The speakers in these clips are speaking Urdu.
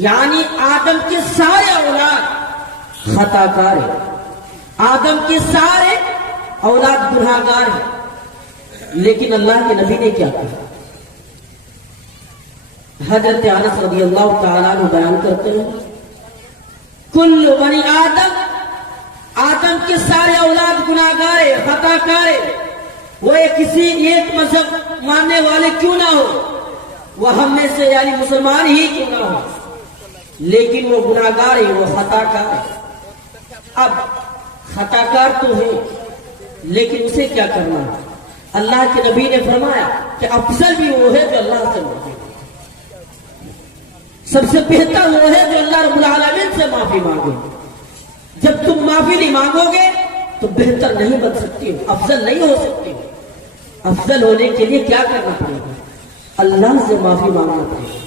یعنی آدم کے سارے اولاد خطا کار ہیں، آدم کے سارے اولاد گناہ گار ہیں، لیکن اللہ کے نبی نے کیا کہا؟ حضرت انس رضی اللہ تعالیٰ عنہ بیان کرتے ہیں کل بنی آدم، آدم کے سارے اولاد گناہ گار ہیں، خطا کار ہیں، وہ کسی ایک مذہب ماننے والے کیوں نہ ہو، وہ ہم میں سے یعنی مسلمان ہی کیوں نہ ہو، لیکن وہ گناہ گار ہے، وہ خطا کار ہے۔ اب خطا کار تو ہے لیکن اسے کیا کرنا ہے؟ اللہ کے نبی نے فرمایا کہ افضل بھی وہ ہے جو اللہ سے مانگے، سب سے بہتر وہ ہے جو اللہ رب العالمین سے معافی مانگے۔ جب تم معافی نہیں مانگو گے تو بہتر نہیں بن سکتی ہو، افضل نہیں ہو سکتی ہو۔ افضل ہونے کے لیے کیا کرنا پڑے گا؟ اللہ سے معافی مانگنا پڑے گا۔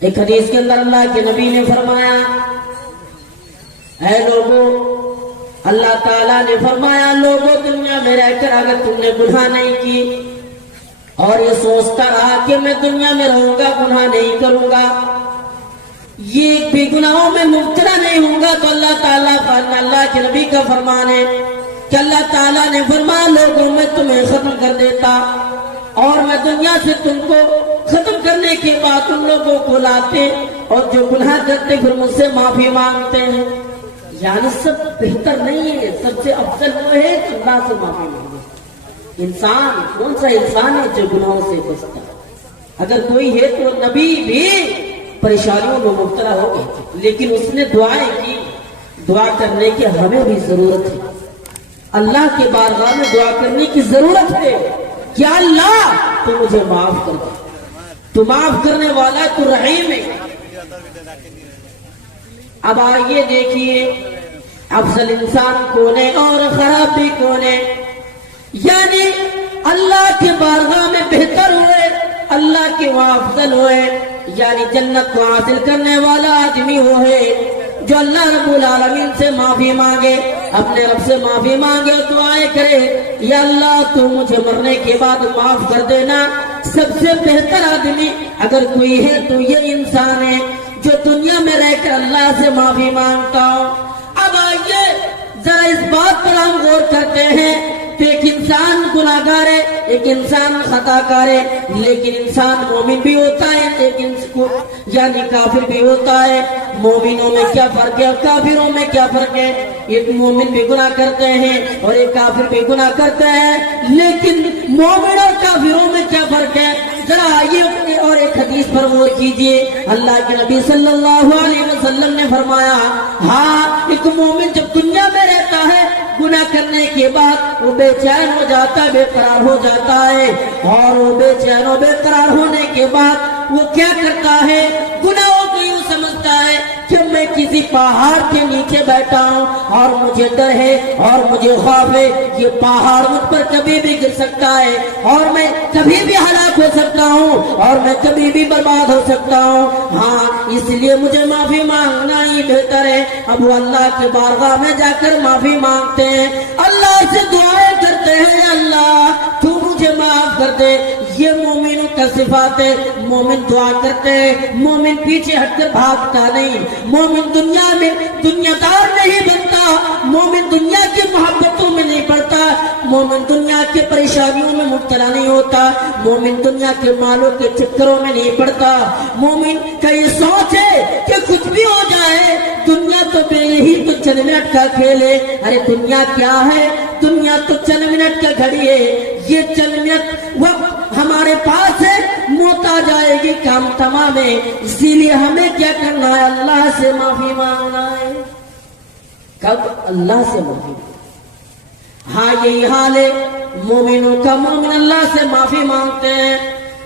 ایک حدیث کے اندر اللہ کے نبی نے فرمایا اے لوگوں، اللہ تعالیٰ نے فرمایا لوگوں دنیا میں رہ کر اگر تم نے گناہ نہیں کی اور یہ سوچتا رہا کہ میں دنیا میں رہوں گا گناہ نہیں کروں گا، یہ بے گناہوں میں مبتلا نہیں ہوں گا، تو اللہ تعالیٰ اللہ کے نبی کا فرمان ہے کہ اللہ تعالیٰ نے فرمایا لوگوں میں تمہیں ختم کر دیتا اور میں دنیا سے تم کو ختم کرنے کے بعد ان لوگوں کو لاتے اور جو گناہ کرتے پھر مجھ سے معافی مانگتے ہیں۔ یعنی سب بہتر نہیں ہے، سب سے افضل وہ ہے کہ اللہ سے معافی مانگے۔ انسان کون سا انسان ہے جو گناہوں سے بچتا ہے؟ اگر کوئی ہے تو نبی بھی پریشانیوں میں مبتلا ہو گئے لیکن اس نے دعائیں کی۔ دعا کرنے کی ہمیں بھی ضرورت ہے، اللہ کے بارگاہ میں دعا کرنے کی ضرورت ہے کہ اللہ تو مجھے معاف کر دے، تو معاف کرنے والا تو رحیم ہے۔ اب آئیے دیکھیے افضل انسان کون ہے اور خراب بھی کون ہے؟ یعنی اللہ کے بارگاہ میں بہتر ہوئے، اللہ کے وہاں افضل ہوئے، یعنی جنت کو حاصل کرنے والا آدمی وہ ہے جو اللہ رب العالمین سے معافی مانگے، اپنے رب سے معافی مانگے اور دعائیں کرے یا اللہ تو مجھے مرنے کے بعد معاف کر دینا۔ سب سے بہتر آدمی اگر کوئی ہے تو یہ انسان ہے جو دنیا میں رہ کر اللہ سے معافی مانگتا ہوں۔ اب آئیے ذرا اس بات پر ہم غور کرتے ہیں کہ ایک انسان گناہ گار ہے، ایک انسان خطا کار ہے، لیکن انسان مومن بھی ہوتا ہے لیکن یعنی کافر بھی ہوتا ہے۔ مومنوں میں کیا فرق ہے اور کافروں میں کیا فرق ہے؟ ایک مومن بھی گناہ کرتے ہیں اور ایک کافر بھی گناہ کرتے ہیں، لیکن مومن اور کافروں میں کیا فرق ہے؟ ذرا آئیے اور ایک حدیث پر غور کیجئے۔ اللہ کے نبی صلی اللہ علیہ وسلم نے فرمایا ہاں ایک مومن جب دنیا میں رہتا ہے گناہ کرنے کے بعد وہ بے چین ہو جاتا ہے، بے قرار ہو جاتا ہے، اور وہ بے چین و بے قرار ہونے کے بعد وہ کیا کرتا ہے؟ گناہوں کو یوں سمجھتا ہے کہ میں کسی پہاڑ کے نیچے بیٹھا ہوں اور مجھے ڈر ہے اور مجھے خوف ہے یہ پہاڑ مجھ پر کبھی بھی گر سکتا ہے اور میں کبھی بھی ہلاک ہو سکتا ہوں اور میں کبھی بھی برباد ہو سکتا ہوں، ہاں اس لیے مجھے معافی مانگنا ہی بہتر ہے۔ اب وہ اللہ کے بارگاہ میں جا کر معافی مانگتے ہیں، اللہ سے دعائیں کرتے ہیں اللہ تو مجھے معاف کر دے۔ یہ مومنوں کا صفات ہے، مومن دعا کرتے ہیں، مومن پیچھے ہٹ کر بھاگتا نہیں، مومن دنیا میں دنیا دار نہیں بنتا، مومن دنیا کی محبتوں میں نہیں پڑتا، مومن دنیا کے پریشانیوں میں مبتلا نہیں ہوتا، مومن دنیا کے مالوں کے چکروں میں نہیں پڑتا۔ مومن کا یہ سوچ ہے کہ کچھ بھی ہو جائے دنیا تو میری ہی تو چند منٹ کا کھیل ہے۔ ارے دنیا کیا ہے؟ دنیا تو چند منٹ کا گھڑی ہے، یہ چند منٹ وقت ہمارے پاس ہے، موت آ جائے گی، کام تمام ہے۔ اسی لیے ہمیں کیا کرنا ہے؟ اللہ سے معافی مانگنا ہے۔ کب؟ اللہ سے معافی مانگنا۔ ہاں یہی حال ہے مومنوں کا، مومن اللہ سے معافی مانگتے ہیں،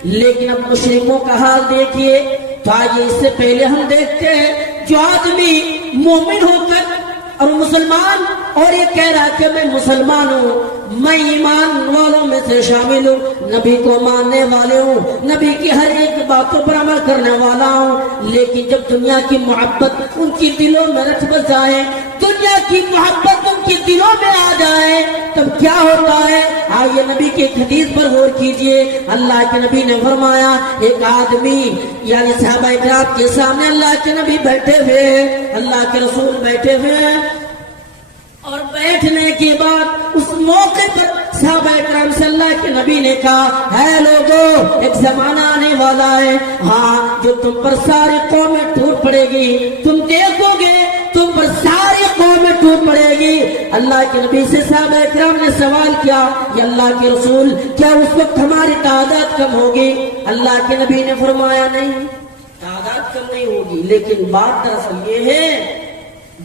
لیکن اب مشرکوں کا حال دیکھیے۔ تو آئیے اس سے پہلے ہم دیکھتے ہیں جو آدمی مومن ہو کر اور مسلمان اور یہ کہہ رہا کہ میں مسلمان ہوں، میں ایمان والوں میں سے شامل ہوں، نبی کو ماننے والے ہوں، نبی کی ہر ایک باتوں پر عمل کرنے والا ہوں، لیکن جب دنیا کی محبت ان کی دلوں میں رچ بس جائے، دنیا کی محبت ان کے دلوں میں آ جائے تب کیا ہوتا ہے؟ آئیے نبی کے حدیث پر غور کیجئے. اللہ کے نبی نے فرمایا ایک آدمی یعنی صحابہ کرام کے سامنے اللہ کے نبی بیٹھے ہوئے ہیں, اللہ کے رسول بیٹھے ہوئے ہیں, اور بیٹھنے کے بعد اس موقع پر صحابہ کرام سے اللہ کے نبی نے کہا ہے لوگوں ایک زمانہ آنے والا ہے, ہاں جو تم پر ساری قومیں ٹوٹ پڑے گی, تم دیکھو گے تم پر ساری قومیں ٹوٹ پڑے گی. اللہ کے نبی سے صحابہ کرام نے سوال کیا یا اللہ کے رسول کیا اس وقت ہماری تعداد کم ہوگی؟ اللہ کے نبی نے فرمایا نہیں, تعداد کم نہیں ہوگی, لیکن بات دراصل یہ ہے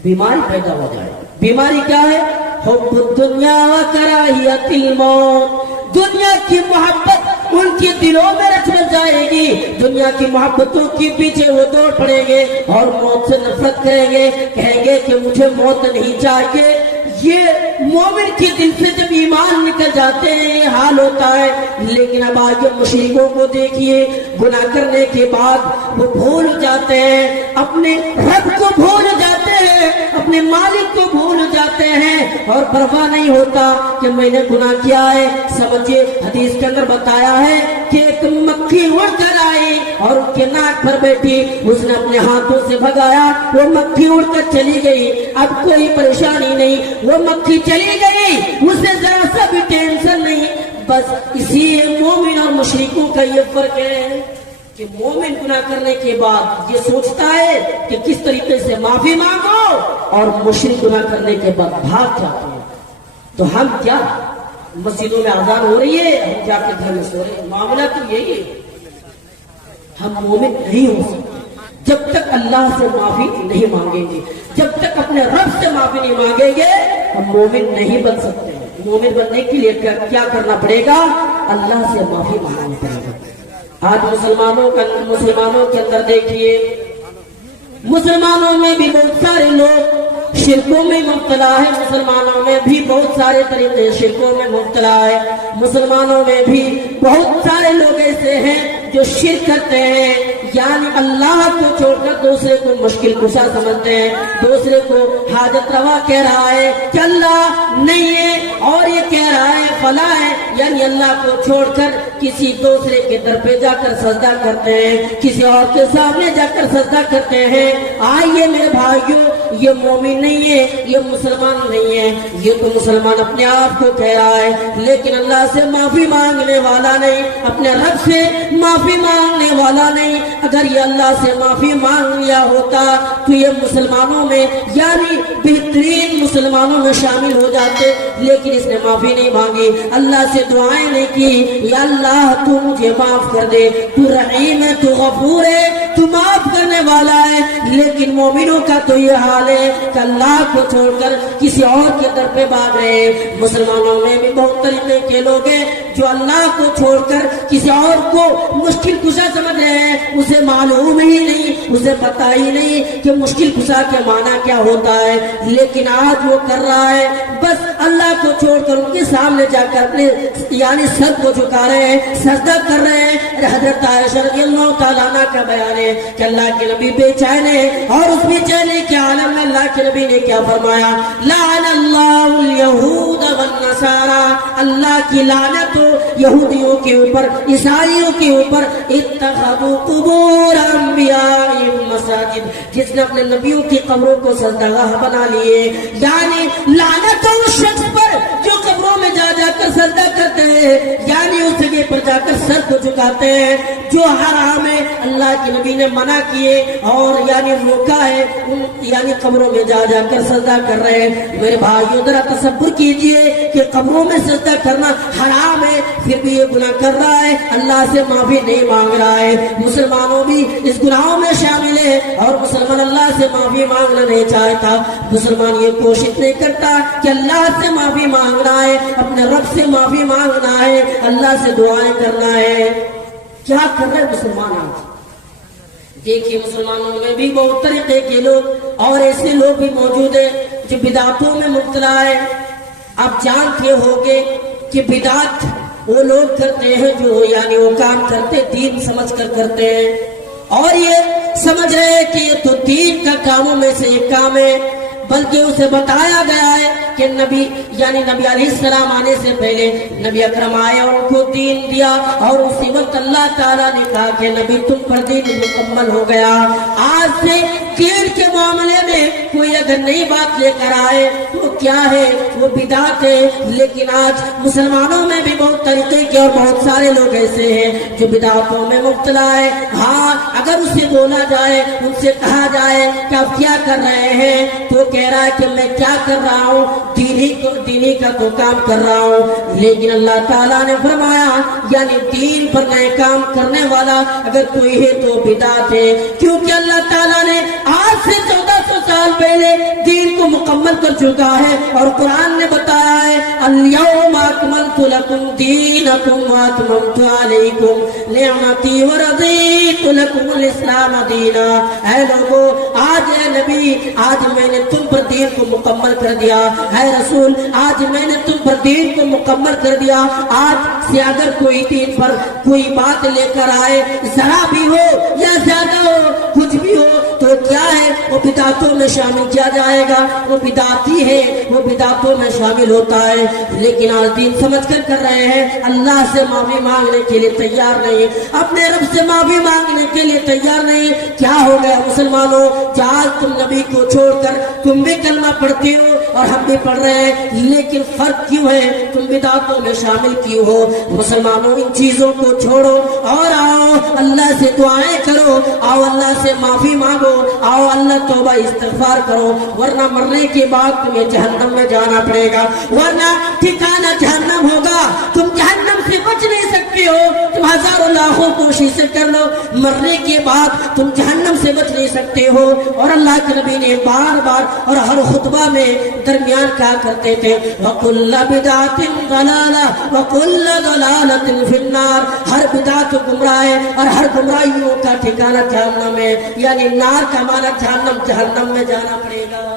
بیماری پیدا ہو جائے. بیماری کیا ہے؟ حب الدنیا و کراہیت الموت. دنیا کی محبت ان کے دلوں میں رچ جائے گی, دنیا کی محبتوں کے پیچھے وہ دوڑ پڑیں گے اور موت سے نفرت کریں گے, کہیں گے کہ مجھے موت نہیں چاہیے. یہ مومن کے دل سے جب ایمان نکل جاتے ہیں یہ حال ہوتا ہے. لیکن اب آگے مشرکوں کو دیکھیے, گناہ کرنے کے بعد وہ بھول جاتے ہیں, اپنے رب کو بھول جاتے ہیں, اپنے مالک کو بھول جاتے ہیں, اور پرواہ نہیں ہوتا کہ میں نے گناہ کیا ہے. سمجھے حدیث کے اندر بتایا ہے کہ ایک مکھی اڑ کر آئی اور ان کے ناک پر بیٹھی, اس نے اپنے ہاتھوں سے بھگایا, وہ مکھی اڑ کر چلی گئی. اب کوئی پریشانی نہیں, وہ مکھی چلی گئی, اسے ذرا سا بھی ٹینشن نہیں. بس اسی مومن اور مشرکوں کا یہ فرق ہے کہ مومن گناہ کرنے کے بعد یہ سوچتا ہے کہ کس طریقے سے معافی مانگو, اور مشرک گناہ کرنے کے بعد بھاگ جاتے ہیں. تو ہم کیا مسجدوں میں اذان ہو رہی ہے, ہم جا کے گھر میں سو رہے ہیں. معاملہ تو یہی ہے, ہم مومن نہیں ہو سکتے جب تک اللہ سے معافی نہیں مانگیں گے, جب تک اپنے رب سے معافی نہیں مانگیں گے ہم مومن نہیں بن سکتے. مومن بننے کے لیے کیا کرنا پڑے گا؟ اللہ سے معافی مانگنا پڑے گا. آج مسلمانوں کے اندر دیکھیے, مسلمانوں میں بھی بہت سارے لوگ شرکوں میں مبتلا ہے, مسلمانوں میں بھی بہت سارے طریقے شرکوں میں مبتلا ہے, مسلمانوں میں بھی بہت سارے لوگ ایسے ہیں جو شرک کرتے ہیں, یعنی اللہ کو چھوڑ کر دوسرے کو مشکل کشا سمجھتے ہیں, دوسرے کو حاجت روا کہہ رہا ہے کہ اللہ نہیں ہے, اور یہ کہہ رہا ہے فلاں ہے, یعنی اللہ کو چھوڑ کر کسی دوسرے کے در پہ جا کر سجدہ کرتے ہیں, کسی اور کے سامنے جا کر سجدہ کرتے ہیں. آئیے میرے بھائیوں, یہ مومن نہیں ہے, یہ مسلمان نہیں ہے, یہ تو مسلمان اپنے آپ کو کہہ رہا ہے لیکن اللہ سے معافی مانگنے والا نہیں, اپنے رب سے معافی مانگنے والا نہیں. اگر یہ اللہ سے معافی مانگ لیا ہوتا تو یہ مسلمانوں میں یعنی بہترین مسلمانوں میں شامل ہو جاتے, لیکن اس نے معافی نہیں مانگی, اللہ سے دعائیں نہیں کی یا اللہ تو مجھے معاف کر دے, تو رحیم ہے, تو غفور ہے, تو معاف کرنے والا ہے. لیکن مومنوں کا تو یہ حال ہے کہ اللہ کو چھوڑ کر کسی اور کے در پہ بھاگ رہے ہیں. مسلمانوں میں بھی بہت طریقے کے لوگ ہیں جو اللہ کو چھوڑ کر کسی اور کو مشکل کشا سمجھ رہے ہیں, اسے معلوم ہی نہیں, اسے پتا ہی نہیں کہ مشکل کشا کے معنی کیا ہوتا ہے. لیکن آج وہ کر رہا ہے بس اللہ کو چھوڑ کر ان کے سامنے جا کر اپنے یعنی سر کو جھکا رہے ہیں, سجدہ کر رہے ہیں. حضرت عائشہ رضی اللہ تعالیٰ عنہ کا بیان ہے کہ اللہ کے نبی بے چین ہے, اور اس بے چینی کے عالم میں اللہ کے نبی نے کیا فرمایا, لعن اللہ الیہود والنصارى, اللہ کی لعنت ہو یہودیوں کے اوپر, عیسائیوں کے اوپر, اتخذوا قبور انبیائہم مساجد, جس نے اپنے نبیوں کی قبروں کو سجدہ بنا لیے. یعنی لعنت ہو اس شخص پر جو قبروں میں جا جا کر سجدہ کرتے ہیں, یعنی اس جگہ پر جا کر سر کو جھکاتے ہیں جو حرام ہے, اللہ کے نبی نے منع کیے اور یعنی روکا ہے, یعنی قبروں میں جا جا کر سجدہ کر رہے ہیں. میرے بھائیوں ذرا تصور کیجئے کہ قبروں میں سجدہ کرنا حرام ہے, پھر بھی یہ گناہ کر رہا ہے, اللہ سے معافی نہیں مانگ رہا ہے. مسلمانوں بھی اس گناہوں میں شامل ہے اور مسلمان اللہ سے معافی مانگنا نہیں چاہتا. مسلمان یہ کوشش نہیں کرتا کہ اللہ سے معافی مانگنا ہے, اپنے رب سے معافی مانگنا ہے, اللہ سے دعائیں کرنا ہے. کیا کر رہے مسلمان آج؟ دیکھیے مسلمانوں میں بھی بہت طریقے کے لوگ اور ایسے لوگ بھی موجود ہیں جو بدعتوں میں مبتلا ہے. آپ جانتے ہوگے کہ بدعت وہ لوگ کرتے ہیں جو یعنی وہ کام کرتے دین سمجھ کر کرتے ہیں, اور یہ سمجھ رہے ہیں کہ یہ تو دین کا کاموں میں سے ایک کام ہے. بلکہ اسے بتایا گیا ہے کہ نبی یعنی نبی علیہ السلام آنے سے پہلے نبی اکرم آئے اور ان کو دین دیا، اور اسی وقت اللہ تعالیٰ نے کہا کہ نبی تم پر دین مکمل ہو گیا۔ آج سے دین کے معاملے میں کوئی اگر نئی بات لے کر آئے تو کیا ہے؟ وہ بدعت ہے۔ لیکن آج مسلمانوں میں بھی بہت طریقے کے اور بہت سارے لوگ ایسے ہیں جو بدعتوں میں مبتلا ہے۔ ہاں اگر اسے بولا جائے، ان سے کہا جائے کہ آپ کیا کر رہے ہیں، تو کہہ رہا ہے کہ میں کیا کر رہا ہوں، دینی کا تو کام کر رہا ہوں۔ لیکن اللہ تعالیٰ نے فرمایا یعنی دین پر نئے کام کرنے والا اگر کوئی ہے تو بدعت ہے، کیونکہ اللہ تعالیٰ نے آج سے 1400 سال پہلے دین کو مکمل کر چکا ہے، اور قرآن نے بتایا ہے اليوم اکملت لکم دینکم واتممت علیکم نعمتی ورضیت لکم الاسلام دینا۔ اے لوگو، آج اے نبی، آج میں نے تم پر دین کو مکمل کر دیا۔ اے رسول، آج میں نے تم پر دین کو مکمل کر دیا۔ آج سے اگر کوئی دین پر کوئی بات لے کر آئے، ذرا بھی ہو یا زیادہ ہو، کچھ بھی ہو، تو کیا ہے؟ وہ بدعتوں میں شامل کیا جائے گا، وہ بدعتی ہے، وہ بدعتوں میں شامل ہوتا ہے۔ لیکن آج دین سمجھ کر کر رہے ہیں، اللہ سے معافی مانگنے کے لیے تیار نہیں، اپنے رب سے معافی مانگنے کے لیے تیار نہیں۔ کیا ہو گیا مسلمانوں؟ آج تم نبی کو چھوڑ کر تم بھی کلمہ پڑھتے ہو اور ہم بھی پڑھ رہے ہیں، لیکن فرق کیوں ہے؟ تم بدعتوں میں شامل کیوں ہو؟ مسلمانوں، ان چیزوں کو چھوڑو اور آؤ اللہ سے دعائیں کرو، آؤ اللہ سے معافی مانگو، آؤ اللہ توبہ استغفار کرو، ورنہ مرنے کے بعد تمہیں جہنم میں جانا پڑے گا، ورنہ ٹھکانہ جہنم ہوگا۔ تم جہنم سے بچ نہیں سکتے ہو، تم ہزاروں لاکھوں کوششیں کر لو، مرنے کے بعد تم جہنم سے بچ نہیں سکتے ہو۔ اور اللہ کے نبی نے بار بار اور ہر خطبہ میں درمیان کہا کرتے تھے وَكُلَّ بِدْعَةٍ ضَلَالَةٍ وَكُلَّ ضَلَالَةٍ فِي النَّارِ، ہر بدعت گمراہ ہے اور ہر گمراہیوں کا ٹھکانہ جہنم ہے، یعنی نار کا معنی جہنم، جہنم میں جانا پڑے گا۔